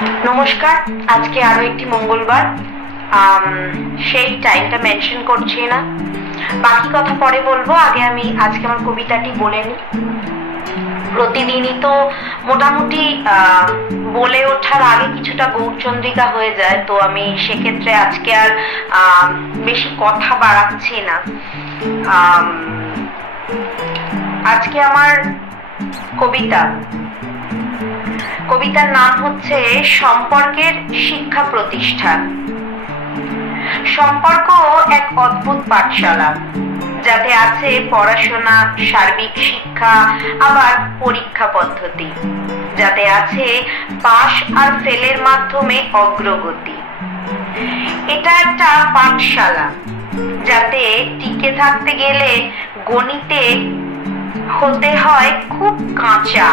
নমস্কার, আজকে আরও একটি মঙ্গলবার। সেই টাইমটা মেনশন করছি না। বাকি কথা পরে বলব, আগে আমি আজকে আমার কবিতাটি বলে নিই। প্রতিদিনই তো মোটামুটি বলে ওঠার আগে কিছুটা গৌরচন্দ্রিকা হয়ে যায়, তো আমি সেক্ষেত্রে আজকে আর বেশি কথা বাড়াচ্ছি না। আজকে আমার কবিতা কবিতার নাম হচ্ছে সম্পর্কের শিক্ষা প্রতিষ্ঠান। সম্পর্ক এক অদ্ভুত পাঠশালা, যাতে আছে পড়াশোনা, সার্বিক শিক্ষা, আবার পরীক্ষা পদ্ধতি, যাতে আছে পাশ আর ফেলের মাধ্যমে অগ্রগতি। এটা একটা পাঠশালা, যাতে টিকে থাকতে গেলে গণিতে হতে হয় খুব কাঁচা।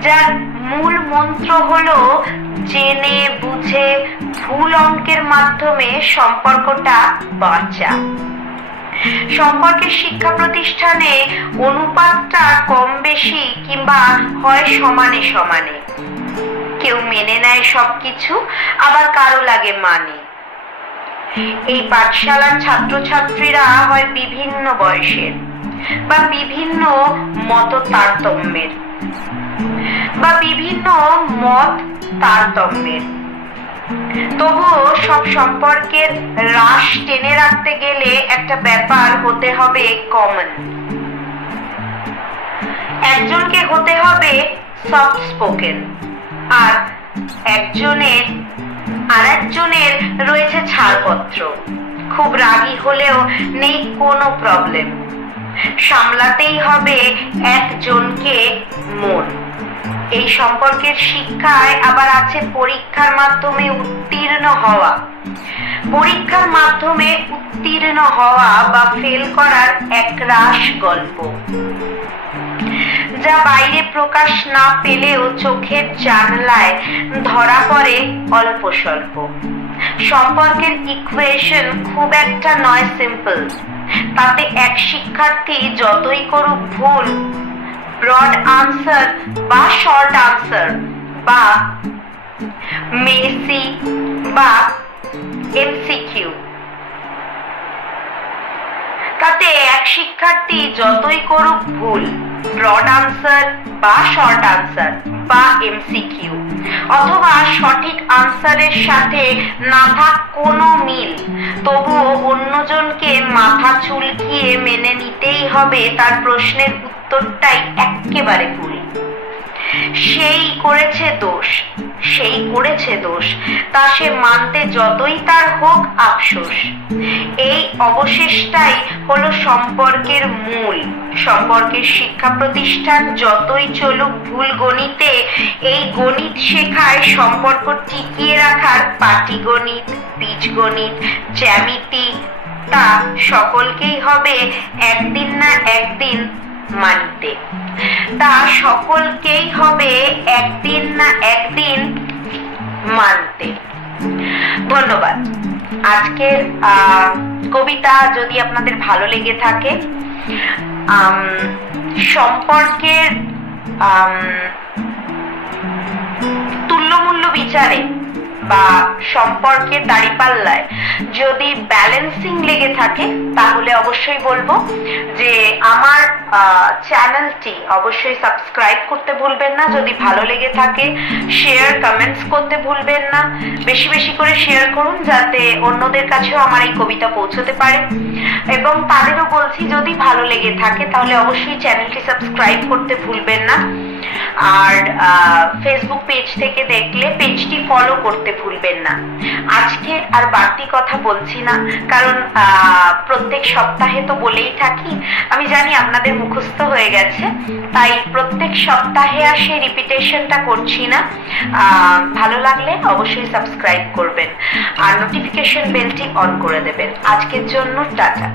যার মূল মন্ত্র হলো জেনে, বুঝে, ভুল অঙ্কের মাধ্যমে সম্পর্কটা বাঁচা। সম্পর্কের শিক্ষা প্রতিষ্ঠানে অনুপাতটা কম বেশি কিংবা হয় সমানে সমানে। কেউ মেনে নেয় সবকিছু, আবার কারও লাগে মানে। এই পাঠশালার ছাত্রছাত্রীরা হয় বিভিন্ন বয়সের। বা বিভিন্ন মত তারতম্যের বা বিভিন্ন মত তারতম্যের তবুও সব সম্পর্কের রাশ টেনে রাখতে গেলে একটা ব্যাপার হতে হবে কমন একজনকে হতে হবে সফট স্পোকেন আর একজনের আর একজনের রয়েছে ছাড়পত্র। খুব রাগী হলেও নেই কোনো প্রবলেম সামলাতেই হবে একজনকে মন। এই সম্পর্কের শিক্ষায় আবার আছে পরীক্ষার মাধ্যমে উত্তীর্ণ হওয়া। পরীক্ষার মাধ্যমে উত্তীর্ণ হওয়া বা ফেল করার একরাশ গল্প। যা বাইরে প্রকাশ না পেলেও চোখের জানলায় ধরা পড়ে অল্প স্বল্প। সম্পর্কের ইকুয়েশন খুব একটা নয় সিম্পল তাতে এক শিক্ষার্থী যতই করুক ভুল ব্রড আনসার বা শর্ট আনসার বা মেসি বা এমসিকিউ তাতে এক শিক্ষার্থী যতই করুক ভুল ব্রড আনসার বা শর্ট আনসার বা এমসিকিউ অথবা সঠিক আনসারের সাথে না থাক কোনো মিল, তবুও অন্যজনকে মাথা চুলকিয়ে মেনে নিতেই হবে তার প্রশ্নের উত্তরটাই একেবারে ভুল। সেই করেছে দোষ, সেই করেছে দোষ, তা সে মানতে যতই তার হোক আফসোস। এই অবশেষটাই হলো সম্পর্কের মূল, সম্পর্কের শিক্ষা প্রতিষ্ঠান যতই চলুক ভুল গণিতে, এই গণিত শেখায় সম্পর্ক টিকিয়ে রাখার পাটিগণিত, বীজগণিত জ্যামিতি তা সকলকেই হবে একদিন না একদিন মানতে। তা সকলকেই হবে একদিন না একদিন মানতে। ধন্যবাদ। আজকের কবিতা যদি আপনাদের ভালো লেগে থাকে সম্পর্কের তুল্যমূল্য বিচারে বা সম্পর্কের দাঁড়িপাল্লায় যদি ব্যালেন্সিং লেগে থাকে, তাহলে অবশ্যই বলব যে আমার চ্যানেলটি অবশ্যই সাবস্ক্রাইব করতে ভুলবেন না। যদি ভালো লেগে থাকে শেয়ার কমেন্টস করতে ভুলবেন না। বেশি বেশি করে শেয়ার করুন, যাতে অন্যদের কাছেও আমার এই কবিতা পৌঁছতে পারে। এবং তাদেরও বলছি, যদি ভালো লেগে থাকে, তাহলে অবশ্যই চ্যানেলটি সাবস্ক্রাইব করতে ভুলবেন না। আর ফেসবুক পেজ থেকে দেখলে পেজটি ফলো করতে ভুলবেন না। আজকে আর বাড়তি কথা বলছি না, কারণ প্রত্যেক সপ্তাহে তো বলেই থাকি, আমি জানি আপনাদের মুখস্থ হয়ে গেছে, তাই প্রত্যেক সপ্তাহে আর সেই রিপিটেশনটা করছি না। ভালো লাগলে অবশ্যই সাবস্ক্রাইব করবেন, আর নোটিফিকেশন বেলটি অন করে দেবেন। আজকের জন্য টাটা।